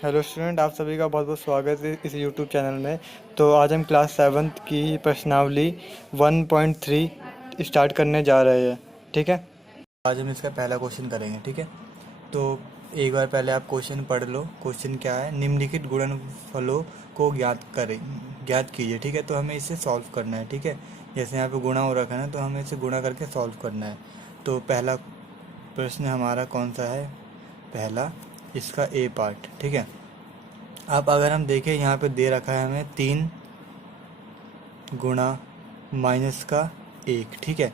Hello student, आप सभी का बहुत बहुत स्वागत है इस यूट्यूब चैनल में। तो आज हम क्लास सेवन्थ की प्रश्नावली 1.3 स्टार्ट करने जा रहे हैं। ठीक है, आज हम इसका पहला क्वेश्चन करेंगे। ठीक है, तो एक बार पहले आप क्वेश्चन पढ़ लो। क्वेश्चन क्या है? निम्नलिखित गुणनफलों को ज्ञात कीजिए। ठीक है, तो हमें इसे सॉल्व करना है। ठीक है, जैसे यहाँ पे गुणा हो रखा है ना, तो हमें इसे गुणा करके सॉल्व करना है। तो पहला प्रश्न हमारा कौन सा है? पहला, इसका ए पार्ट। ठीक है, अब अगर हम देखें यहाँ पे दे रखा है हमें 3 गुणा माइनस का 1। ठीक है,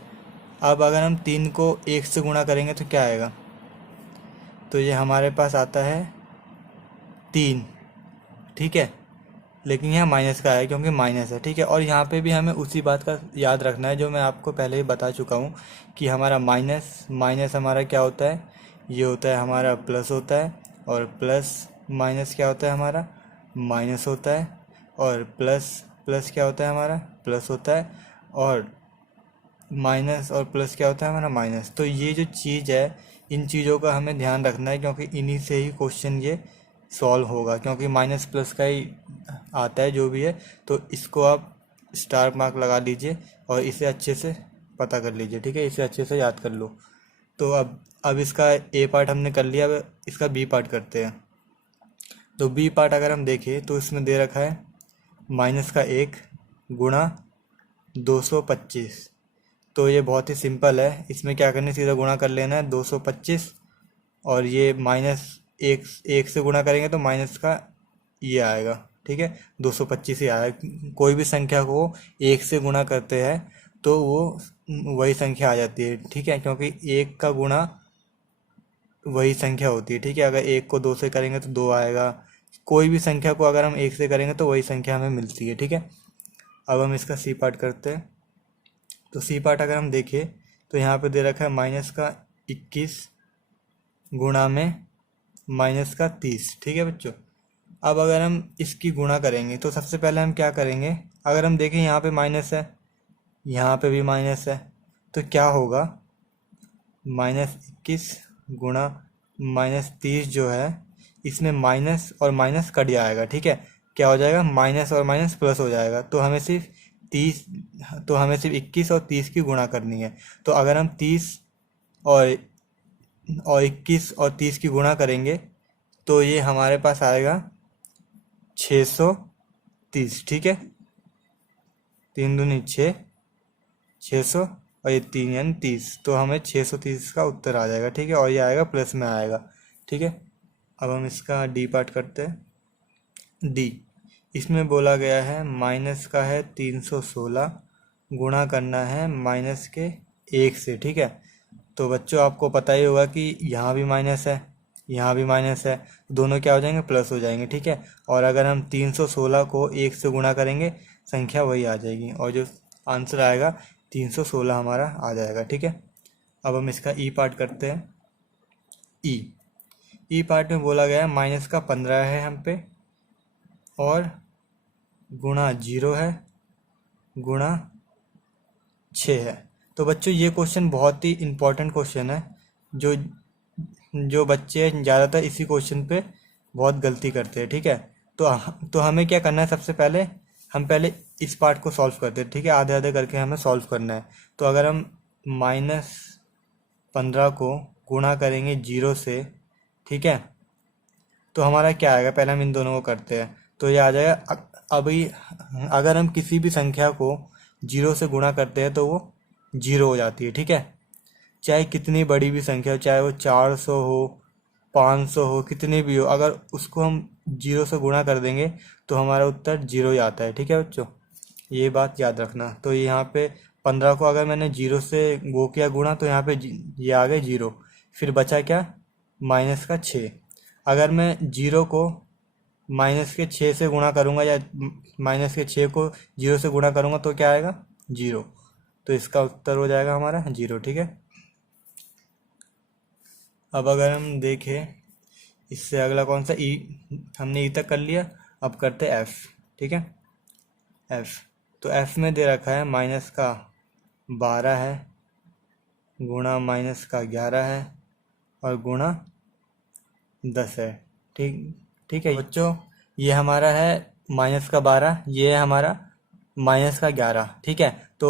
अब अगर हम 3 को 1 से गुणा करेंगे तो क्या आएगा? तो ये हमारे पास आता है 3। ठीक है, लेकिन यहाँ माइनस का है क्योंकि माइनस है। ठीक है, और यहाँ पे भी हमें उसी बात का याद रखना है जो मैं आपको पहले ही बता चुका हूँ कि हमारा माइनस माइनस हमारा क्या होता है? ये होता है हमारा प्लस होता है, और प्लस माइनस क्या होता है हमारा? माइनस होता है, और प्लस प्लस क्या होता है हमारा? प्लस होता है, और माइनस और प्लस क्या होता है हमारा? माइनस। तो ये जो चीज़ है, इन चीज़ों का हमें ध्यान रखना है क्योंकि इन्हीं से ही क्वेश्चन ये सॉल्व होगा, क्योंकि माइनस प्लस का ही आता है जो भी है। तो इसको आप स्टार मार्क लगा लीजिए और इसे अच्छे से पता कर लीजिए। ठीक है, इसे अच्छे से याद कर लो। तो अब इसका ए पार्ट हमने कर लिया, अब इसका बी पार्ट करते हैं। तो बी पार्ट अगर हम देखें तो इसमें दे रखा है माइनस का 1 गुणा 225। तो ये बहुत ही सिंपल है, इसमें क्या करना है? सीधा गुणा कर लेना है 225, और ये माइनस एक एक से गुणा करेंगे तो माइनस का ये आएगा। ठीक है, 225 ही आएगा। कोई भी संख्या को एक से गुणा करते हैं तो वो वही संख्या आ जाती है। ठीक है, क्योंकि एक का गुणा वही संख्या होती है। ठीक है, अगर एक को 2 से करेंगे तो 2 आएगा। कोई भी संख्या को अगर हम एक से करेंगे तो वही संख्या हमें मिलती है। ठीक है, अब हम इसका सी पार्ट करते हैं। तो सी पार्ट अगर हम देखें तो यहाँ पे दे रखा है माइनस का 21 गुणा में माइनस का 30। ठीक है बच्चों, अब अगर हम इसकी गुणा करेंगे तो सबसे पहले हम क्या करेंगे? अगर हम देखें यहाँ पे माइनस है, यहाँ पे भी माइनस है, तो क्या होगा? -21 गुणा -30 जो है, इसमें माइनस और माइनस कट जाएगा। ठीक है, क्या हो जाएगा? माइनस और माइनस प्लस हो जाएगा। तो हमें सिर्फ 30 तो हमें सिर्फ 21 और 30 की गुणा करनी है। तो अगर हम 30 और 21 और 30 की गुणा करेंगे तो ये हमारे पास आएगा 630। ठीक है, 3 दूनी 6, 600, और ये 3 यानी 30। तो हमें 630 का उत्तर आ जाएगा। ठीक है, और ये आएगा प्लस में आएगा। ठीक है, अब हम इसका डी पार्ट करते हैं। डी, इसमें बोला गया है माइनस का है 316, गुणा करना है माइनस के 1 से। ठीक है, तो बच्चों आपको पता ही होगा कि यहाँ भी माइनस है, यहाँ भी माइनस है, दोनों क्या हो जाएंगे? प्लस हो जाएंगे। ठीक है, और अगर हम 316 को 1 से गुणा करेंगे, संख्या वही आ जाएगी, और जो आंसर आएगा 316 हमारा आ जाएगा। ठीक है, अब हम इसका ई पार्ट करते हैं। ई ई पार्ट में बोला गया है माइनस का 15 है हम पे, और गुणा 0 है, गुणा 6 है। तो बच्चों ये क्वेश्चन बहुत ही इम्पोर्टेंट क्वेश्चन है। जो जो बच्चे ज़्यादातर इसी क्वेश्चन पे बहुत गलती करते हैं। ठीक है, तो हमें क्या करना है? सबसे पहले हम पहले इस पार्ट को सॉल्व करते हैं। ठीक है, आधे आधे करके हमें सॉल्व करना है। तो अगर हम -15 को गुणा करेंगे 0 से, ठीक है, तो हमारा क्या आएगा? पहले हम इन दोनों को करते हैं, तो ये आ जाएगा। अभी अगर हम किसी भी संख्या को 0 से गुणा करते हैं तो वो 0 हो जाती है। ठीक है, चाहे कितनी बड़ी भी संख्या हो, चाहे वो 400 हो, 500 हो, कितनी भी हो, अगर उसको हम 0 से गुणा कर देंगे तो हमारा उत्तर 0 ही आता है। ठीक है बच्चों, ये बात याद रखना। तो यहाँ पे 15 को अगर मैंने 0 से वो किया गुणा, तो यहाँ पे ये आ गए 0, फिर बचा क्या? -6। अगर मैं 0 को -6 से गुणा करूँगा, या -6 को 0 से गुणा करूँगा, तो क्या आएगा? 0। तो इसका उत्तर हो जाएगा हमारा 0। ठीक है, अब अगर हम देखें इससे अगला कौन सा? ई, हमने ई तक कर लिया, अब करते एफ। ठीक है, एफ, तो एफ में दे रखा है माइनस का 12 है, गुणा माइनस का 11 है, और गुणा 10 है। ठीक, ठीक है बच्चों, ये हमारा है -12, ये है हमारा -11। ठीक है, तो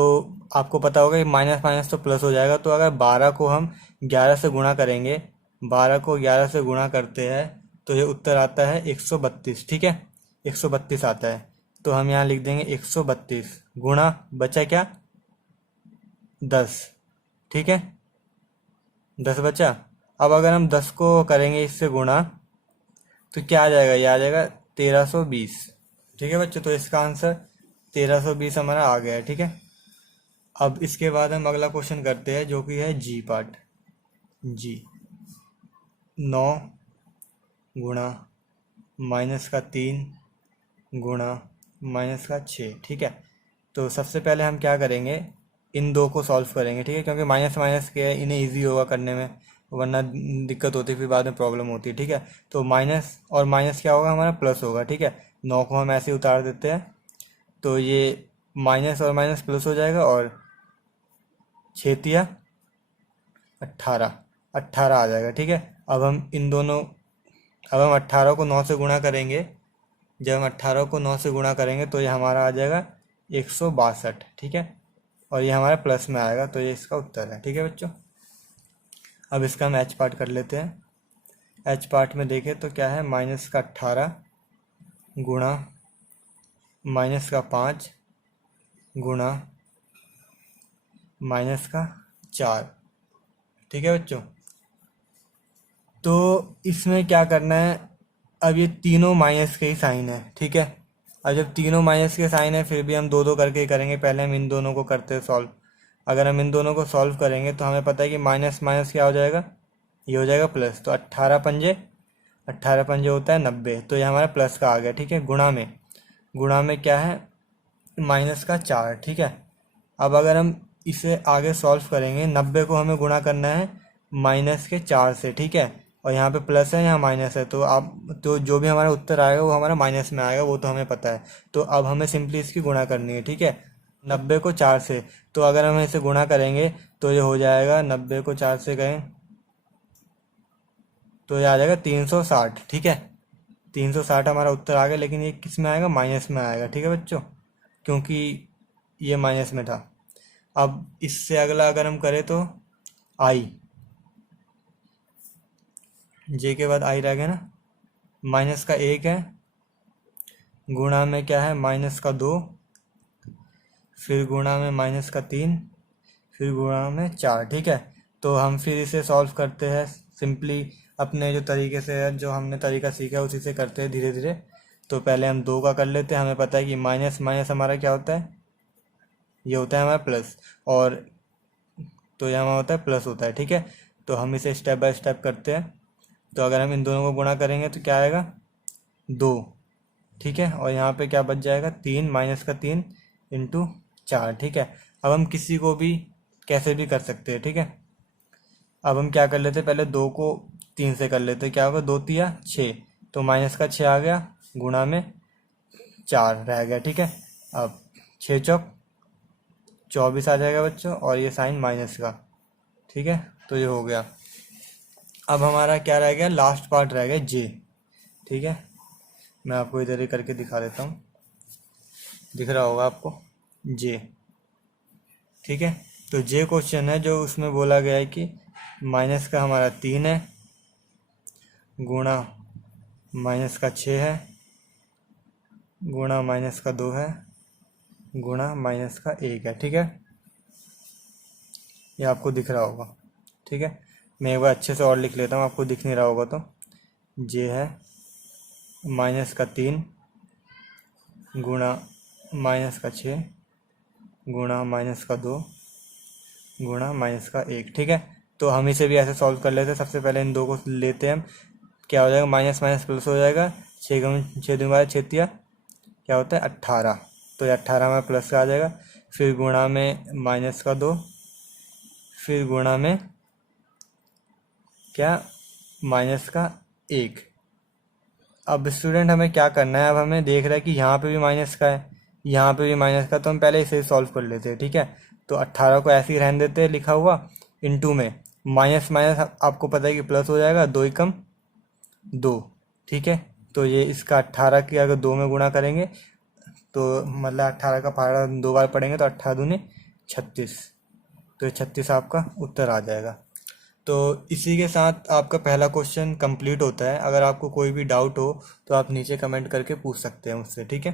आपको पता होगा कि माइनस माइनस तो प्लस हो जाएगा, तो अगर 12 को हम 11 से गुणा करेंगे, 12 को 11 से गुणा करते हैं तो ये उत्तर आता है 132। ठीक है, 132 आता है, तो हम यहाँ लिख देंगे 132 गुणा बचा क्या 10। ठीक है, 10 बचा। अब अगर हम 10 को करेंगे इससे गुणा तो क्या आ जाएगा, ये आ जाएगा 1320। ठीक है बच्चों, तो इसका आंसर 1320 हमारा आ गया है। ठीक है, अब इसके बाद हम अगला क्वेश्चन करते हैं जो कि है जी पार्ट। जी 9 गुणा -3 गुणा -6। ठीक है, तो सबसे पहले हम क्या करेंगे, इन दो को सॉल्व करेंगे। ठीक है, क्योंकि माइनस माइनस के है, इन्हें इजी होगा करने में, वरना दिक्कत होती फिर बाद में प्रॉब्लम होती है। ठीक है, तो माइनस और माइनस क्या होगा हमारा प्लस होगा। ठीक है, 9 को हम ऐसे ही उतार देते हैं, तो ये माइनस और माइनस प्लस हो जाएगा, और 6 18 18 आ जाएगा। ठीक है, अब हम इन दोनों, अब हम 18 को 9 से गुणा करेंगे। जब हम 18 को 9 से गुणा करेंगे तो ये हमारा आ जाएगा 162। ठीक है, और ये हमारा प्लस में आएगा, तो ये इसका उत्तर है। ठीक है बच्चों, अब इसका हम एच पार्ट कर लेते हैं। एच पार्ट में देखें तो क्या है, -18 गुणा -5 गुणा -4। ठीक है बच्चों, तो इसमें क्या करना है, अब ये तीनों माइनस के ही साइन है। ठीक है, अब जब तीनों माइनस के साइन है फिर भी हम दो दो करके ही करेंगे। पहले हम इन दोनों को करते हैं सॉल्व। अगर हम इन दोनों को सॉल्व करेंगे तो हमें पता है कि माइनस माइनस क्या हो जाएगा, ये हो जाएगा प्लस। तो 18 पंजे होता है 90, तो ये हमारा प्लस का आ गया। ठीक है, गुणा में क्या है -4। ठीक है, अब अगर हम इसे आगे सॉल्व करेंगे, 90 को हमें गुणा करना है -4 से। ठीक है, और यहाँ पे प्लस है, यहाँ माइनस है, तो आप तो जो भी हमारा उत्तर आएगा वो हमारा माइनस में आएगा, वो तो हमें पता है। तो अब हमें सिंपली इसकी गुणा करनी है। ठीक है, 90 को 4 से, तो अगर हम इसे गुणा करेंगे तो ये हो जाएगा, 90 को 4 से करें तो ये आ जाएगा 360। ठीक है, 360 हमारा उत्तर आ गया, लेकिन ये किस में आएगा, माइनस में आएगा। ठीक है बच्चों, क्योंकि ये माइनस में था। अब इससे अगला अगर हम करें तो आई, जे के बाद आई रह गया ना, -1 है, गुणा में क्या है -2, फिर गुणा में -3, फिर गुणा में 4। ठीक है, तो हम फिर इसे सॉल्व करते हैं सिंपली अपने जो तरीके से है, जो हमने तरीका सीखा है उसी से करते हैं धीरे धीरे। तो पहले हम 2 का कर लेते हैं। हमें पता है कि माइनस माइनस हमारा क्या होता है, ये होता है हमारा प्लस, और तो ये हमारा होता है प्लस होता है। ठीक है, तो हम इसे स्टेप बाय स्टेप करते हैं। तो अगर हम इन दोनों को गुणा करेंगे तो क्या आएगा 2। ठीक है, और यहाँ पे क्या बच जाएगा 3, -3 इंटू 4। ठीक है, अब हम किसी को भी कैसे भी कर सकते हैं। ठीक है, अब हम क्या कर लेते हैं, पहले 2 को 3 से कर लेते हैं। क्या होगा, 2 तिया 6, तो -6 आ गया, गुणा में 4 रह गया। ठीक है, अब 6 चौक 24 आ जाएगा बच्चों, और ये साइन माइनस का। ठीक है, तो ये हो गया। अब हमारा क्या रह गया, लास्ट पार्ट रह गया जे। ठीक है, मैं आपको इधर ही करके दिखा देता हूँ, दिख रहा होगा आपको जे। ठीक है, तो जे क्वेश्चन है जो उसमें बोला गया है कि माइनस का हमारा 3 है, गुणा -6 है, गुणा -2 है, गुणा -1 है। ठीक है, ये आपको दिख रहा होगा। ठीक है, मैं एक बार अच्छे से और लिख लेता हूँ, आपको दिख नहीं रहा होगा तो। जे है -3 गुणा -6 गुणा -2 गुणा -1। ठीक है, तो हम इसे भी ऐसे सॉल्व कर लेते हैं। सबसे पहले इन दो को लेते हैं हम, क्या हो जाएगा, माइनस माइनस प्लस हो जाएगा। 6 दूनी 12, 6 क्या होता है 18, तो ये 18 में प्लस का आ जाएगा। फिर गुणा में -2, फिर गुणा में क्या -1। अब स्टूडेंट हमें क्या करना है, अब हमें देख रहा है कि यहाँ पे भी माइनस का है, यहाँ पे भी माइनस का, तो हम पहले इसे सॉल्व कर लेते हैं। ठीक है, तो 18 को ऐसे ही रहने देते हैं लिखा हुआ, इनटू में माइनस माइनस आपको पता है कि प्लस हो जाएगा, 2 एकम 2। ठीक है, तो ये इसका 18 की अगर 2 में गुणा करेंगे तो मतलब 18 का पहाड़ा 2 बार पढ़ेंगे तो 18 दूनी 36। तो ये 36 आपका उत्तर आ जाएगा। तो इसी के साथ आपका पहला क्वेश्चन कंप्लीट होता है। अगर आपको कोई भी डाउट हो तो आप नीचे कमेंट करके पूछ सकते हैं मुझसे, ठीक है।